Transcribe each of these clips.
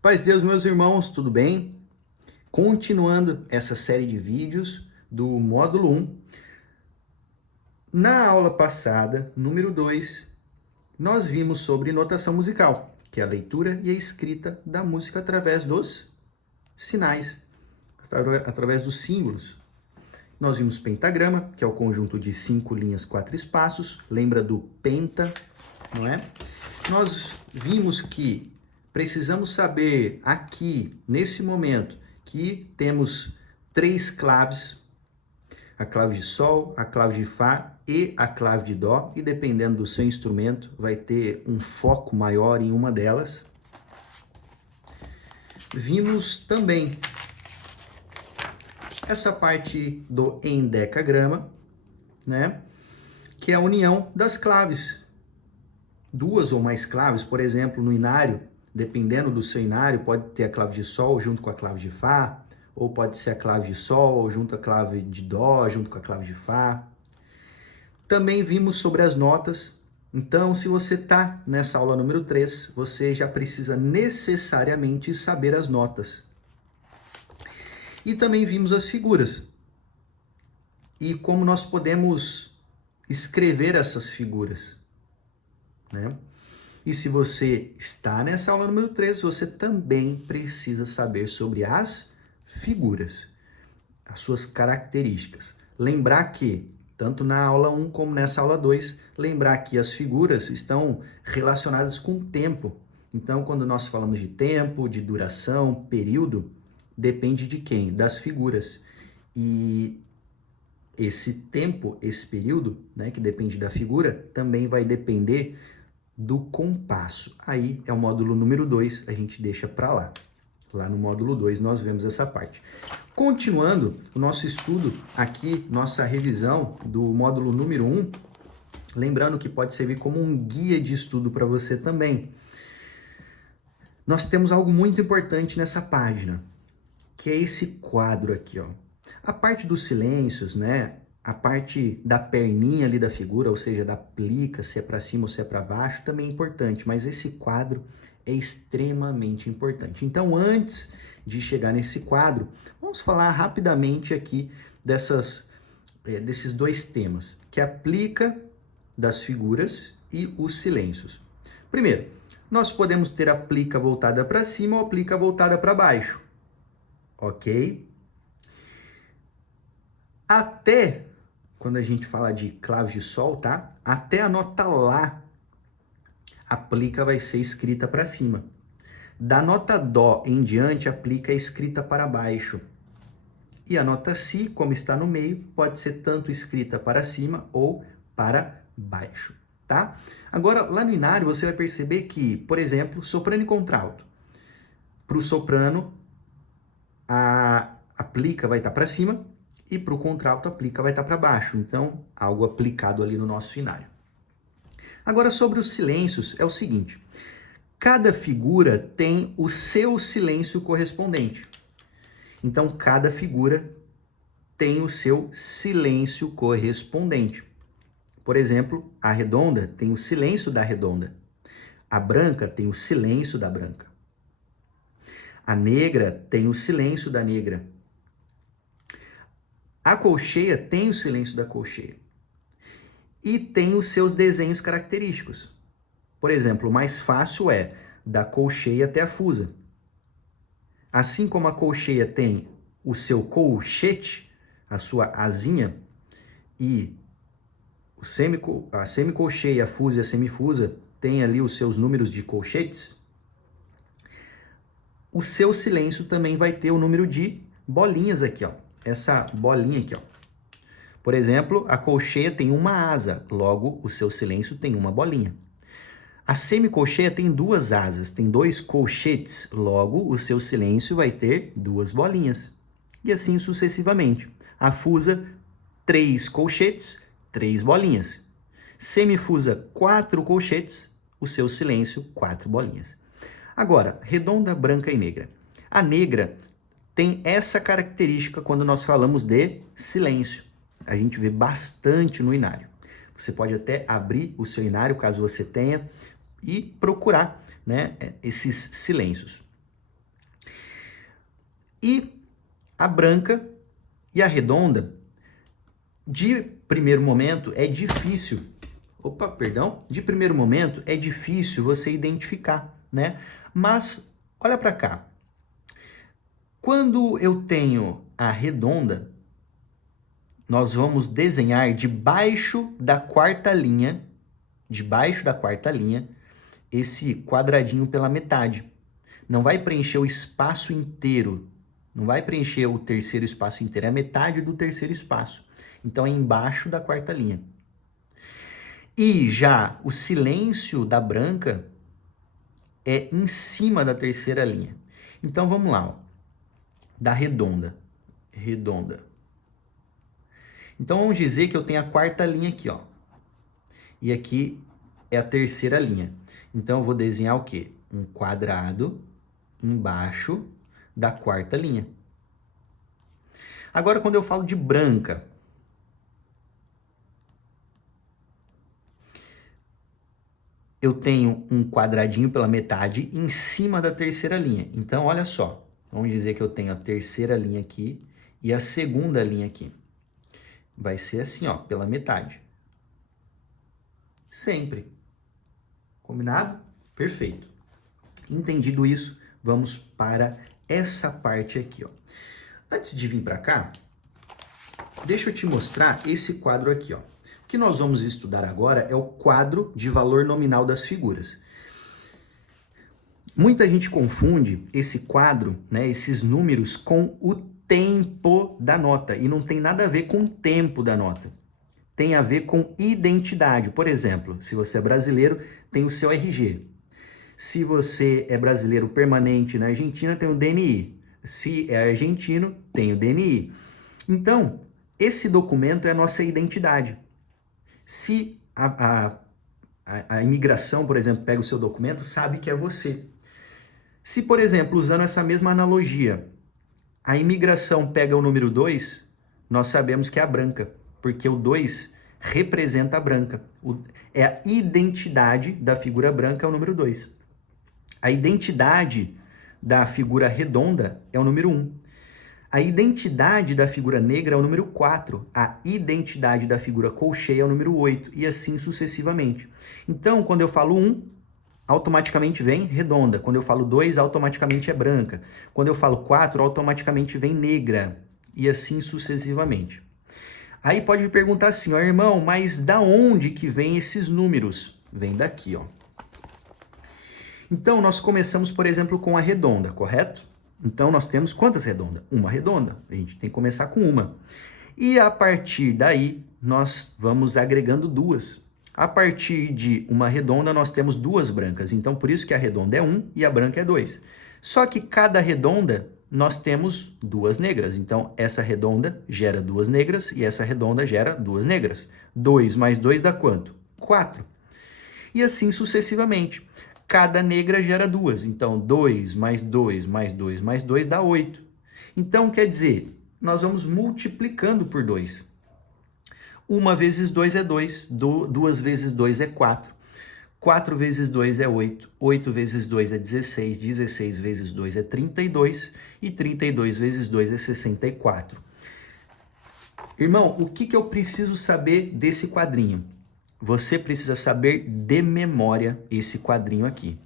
Paz de Deus, meus irmãos, tudo bem? Continuando essa série de vídeos do módulo 1, na aula passada, número 2, nós vimos sobre notação musical, que é a leitura e a escrita da música através dos sinais, através dos símbolos. Nós vimos pentagrama, que é o conjunto de 5 linhas, 4 espaços, lembra do penta, não é? Nós vimos que precisamos saber aqui, nesse momento, que temos 3 claves, a clave de Sol, a clave de Fá e a clave de Dó, e dependendo do seu instrumento, vai ter um foco maior em uma delas. Vimos também essa parte do endecagrama, né? Que é a união das claves. 2 ou mais claves, por exemplo, no inário, dependendo do seu inário, pode ter a clave de Sol junto com a clave de Fá, ou pode ser a clave de Sol junto com a clave de Dó, junto com a clave de Fá. Também vimos sobre as notas. Então, se você está nessa aula número 3, você já precisa necessariamente saber as notas. E também vimos as figuras. E como nós podemos escrever essas figuras, né? E se você está nessa aula número 3, você também precisa saber sobre as figuras, as suas características. Lembrar que, tanto na aula 1 como nessa aula 2, lembrar que as figuras estão relacionadas com o tempo. Então, quando nós falamos de tempo, de duração, período, depende de quem? Das figuras. E esse tempo, esse período, né, que depende da figura, também vai depender do compasso. Aí é o módulo número 2, a gente deixa para lá. Lá no módulo 2 nós vemos essa parte. Continuando o nosso estudo aqui, nossa revisão do módulo número 1, lembrando que pode servir como um guia de estudo para você também. Nós temos algo muito importante nessa página, que é esse quadro aqui, ó. A parte dos silêncios, né? A parte da perninha ali da figura, ou seja, da plica, se é para cima ou se é para baixo, também é importante, mas esse quadro é extremamente importante. Então, antes de chegar nesse quadro, vamos falar rapidamente aqui desses 2 temas, que é a plica das figuras e os silêncios. Primeiro, nós podemos ter a plica voltada para cima ou a plica voltada para baixo, ok? Até, quando a gente fala de clave de Sol, tá? Até a nota Lá, a plica vai ser escrita para cima. Da nota Dó em diante, a plica é escrita para baixo. E a nota Si, como está no meio, pode ser tanto escrita para cima ou para baixo, tá? Agora, lá no inário, você vai perceber que, por exemplo, soprano e contralto. Para o soprano, a plica vai estar para cima, e para o contralto a plica vai estar para baixo. Então, algo aplicado ali no nosso inário. Agora, sobre os silêncios, é o seguinte. Cada figura tem o seu silêncio correspondente. Então, cada figura tem o seu silêncio correspondente. Por exemplo, a redonda tem o silêncio da redonda. A branca tem o silêncio da branca. A negra tem o silêncio da negra. A colcheia tem o silêncio da colcheia. E tem os seus desenhos característicos. Por exemplo, o mais fácil é da colcheia até a fusa. Assim como a colcheia tem o seu colchete, a sua asinha, e a semicolcheia, a fusa e a semifusa tem ali os seus números de colchetes, o seu silêncio também vai ter o número de bolinhas aqui, ó. Essa bolinha aqui, ó. Por exemplo, a colcheia tem uma asa, logo o seu silêncio tem uma bolinha. A semicolcheia tem 2 asas, tem 2 colchetes, logo o seu silêncio vai ter 2 bolinhas. E assim sucessivamente. A fusa, 3 colchetes, 3 bolinhas. Semifusa, 4 colchetes, o seu silêncio, 4 bolinhas. Agora, redonda, branca e negra. A negra tem essa característica quando nós falamos de silêncio. A gente vê bastante no inário. Você pode até abrir o seu inário, caso você tenha, e procurar, né, esses silêncios. E a branca e a redonda, de primeiro momento, é difícil. De primeiro momento é difícil você identificar, né? Mas olha para cá. Quando eu tenho a redonda, nós vamos desenhar debaixo da quarta linha, esse quadradinho pela metade. Não vai preencher o espaço inteiro, não vai preencher o terceiro espaço inteiro, é a metade do terceiro espaço. Então é embaixo da quarta linha. E já o silêncio da branca é em cima da terceira linha. Então vamos lá, ó. Da redonda. Então vamos dizer que eu tenho a quarta linha aqui, ó. E aqui é a terceira linha. Então eu vou desenhar o quê? Um quadrado embaixo da quarta linha. Agora quando eu falo de branca, eu tenho um quadradinho pela metade em cima da terceira linha. Então olha só, vamos dizer que eu tenho a terceira linha aqui e a segunda linha aqui. Vai ser assim, ó, pela metade. Sempre. Combinado? Perfeito. Entendido isso, vamos para essa parte aqui, ó. Antes de vir para cá, deixa eu te mostrar esse quadro aqui, ó. O que nós vamos estudar agora é o quadro de valor nominal das figuras. Muita gente confunde esse quadro, né, esses números, com o tempo da nota, e não tem nada a ver com o tempo da nota. Tem a ver com identidade. Por exemplo, se você é brasileiro, tem o seu RG. Se você é brasileiro permanente na Argentina, tem o DNI. Se é argentino, tem o DNI. Então, esse documento é a nossa identidade. Se a imigração, por exemplo, pega o seu documento, sabe que é você. Se, por exemplo, usando essa mesma analogia, a imigração pega o número 2, nós sabemos que é a branca, porque o 2 representa a branca. É a identidade da figura branca, é o número 2. A identidade da figura redonda é o número 1. A identidade da figura negra é o número 4. A identidade da figura colcheia é o número 8. E assim sucessivamente. Então, quando eu falo 1, automaticamente vem redonda. Quando eu falo 2, automaticamente é branca. Quando eu falo 4, automaticamente vem negra. E assim sucessivamente. Aí pode me perguntar assim, ó, irmão, mas da onde que vem esses números? Vem daqui, ó. Então, nós começamos, por exemplo, com a redonda, correto? Então, nós temos quantas redondas? Uma redonda. A gente tem que começar com uma. E a partir daí, nós vamos agregando duas. A partir de uma redonda, nós temos duas brancas. Então, por isso que a redonda é 1 e a branca é 2. Só que cada redonda, nós temos duas negras. Então, essa redonda gera duas negras e essa redonda gera duas negras. 2 mais 2 dá quanto? 4. E assim sucessivamente. Cada negra gera duas. Então, 2 mais 2 mais 2 mais 2 dá 8. Então, quer dizer, nós vamos multiplicando por 2. 1 vezes 2 é 2. 2 vezes 2 é 4. 4 vezes 2 é 8. 8 vezes 2 é 16. 16 vezes 2 é 32. E 32 vezes 2 é 64. Irmão, o que eu preciso saber desse quadrinho? Você precisa saber de memória esse quadrinho aqui.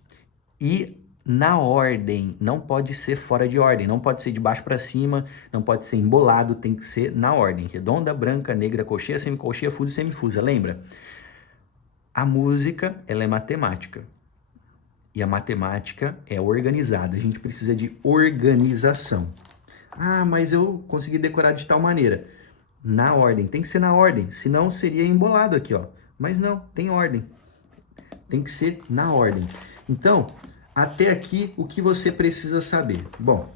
E na ordem, não pode ser fora de ordem, não pode ser de baixo para cima, não pode ser embolado, tem que ser na ordem. Redonda, branca, negra, colcheia, semicolcheia, fusa e semifusa, lembra? A música, ela é matemática. E a matemática é organizada, a gente precisa de organização. Ah, mas eu consegui decorar de tal maneira. Na ordem, tem que ser na ordem, senão seria embolado aqui, ó. Mas não, tem ordem. Tem que ser na ordem. Então, até aqui, o que você precisa saber? Bom,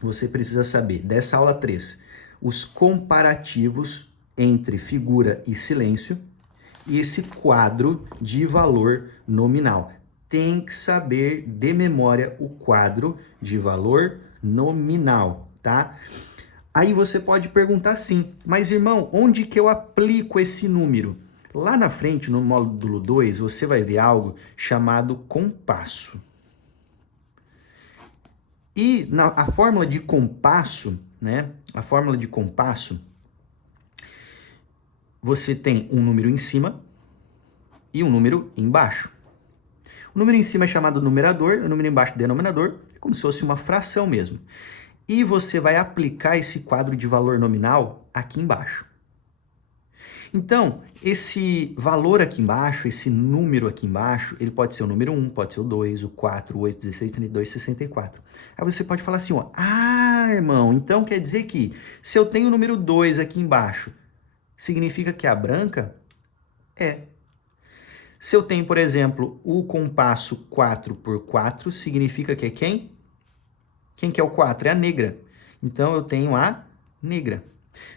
você precisa saber dessa aula 3, os comparativos entre figura e silêncio e esse quadro de valor nominal. Tem que saber de memória o quadro de valor nominal, tá? Aí você pode perguntar assim, mas irmão, onde que eu aplico esse número? Lá na frente, no módulo 2, você vai ver algo chamado compasso. E a fórmula de compasso, né? A fórmula de compasso, você tem um número em cima e um número embaixo. O número em cima é chamado numerador, o número embaixo denominador, é como se fosse uma fração mesmo. E você vai aplicar esse quadro de valor nominal aqui embaixo. Então, esse valor aqui embaixo, esse número aqui embaixo, ele pode ser o número 1, pode ser o 2, o 4, o 8, 16, 32, 64. Aí você pode falar assim, ó, irmão, então quer dizer que se eu tenho o número 2 aqui embaixo, significa que é a branca? É. Se eu tenho, por exemplo, o compasso 4 por 4, significa que é quem? Quem que é o 4? É a negra. Então, eu tenho a negra.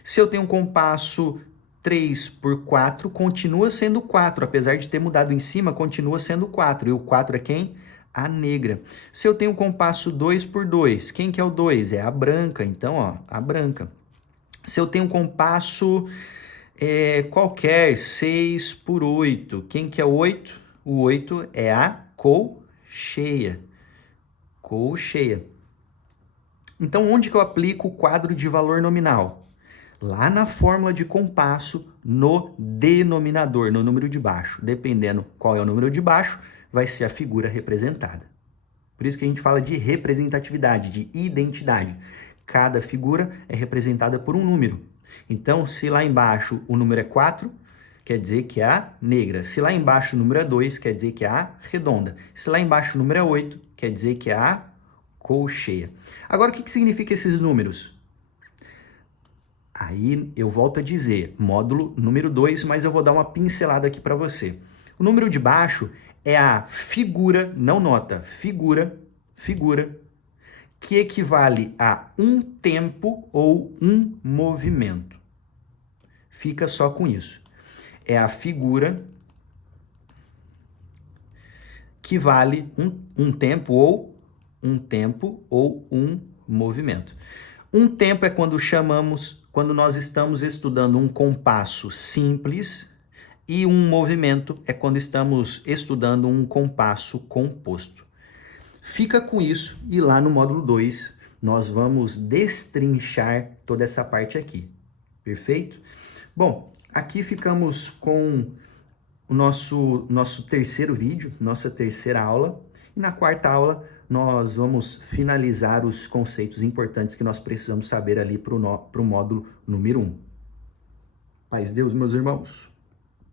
Se eu tenho um compasso 3 por 4, continua sendo 4. Apesar de ter mudado em cima, continua sendo 4. E o 4 é quem? A negra. Se eu tenho um compasso 2 por 2, quem que é o 2? É a branca. Então, ó, a branca. Se eu tenho um compasso qualquer, 6 por 8, quem que é o 8? O 8 é a colcheia. Colcheia. Então, onde que eu aplico o quadro de valor nominal? Lá na fórmula de compasso, no denominador, no número de baixo. Dependendo qual é o número de baixo, vai ser a figura representada. Por isso que a gente fala de representatividade, de identidade. Cada figura é representada por um número. Então, se lá embaixo o número é 4, quer dizer que é a negra. Se lá embaixo o número é 2, quer dizer que é a redonda. Se lá embaixo o número é 8, quer dizer que é a colcheia. Agora, o que significa esses números? Aí eu volto a dizer, módulo número 2, mas eu vou dar uma pincelada aqui para você. O número de baixo é a figura, não nota, figura, que equivale a um tempo ou um movimento. Fica só com isso. É a figura que vale um tempo ou um movimento. Um tempo é quando nós estamos estudando um compasso simples, e um movimento é quando estamos estudando um compasso composto. Fica com isso e lá no módulo 2 nós vamos destrinchar toda essa parte aqui. Perfeito? Bom, aqui ficamos com o nosso terceiro vídeo, nossa terceira aula. E na quarta aula nós vamos finalizar os conceitos importantes que nós precisamos saber ali para o módulo número 1. Paz Deus, meus irmãos.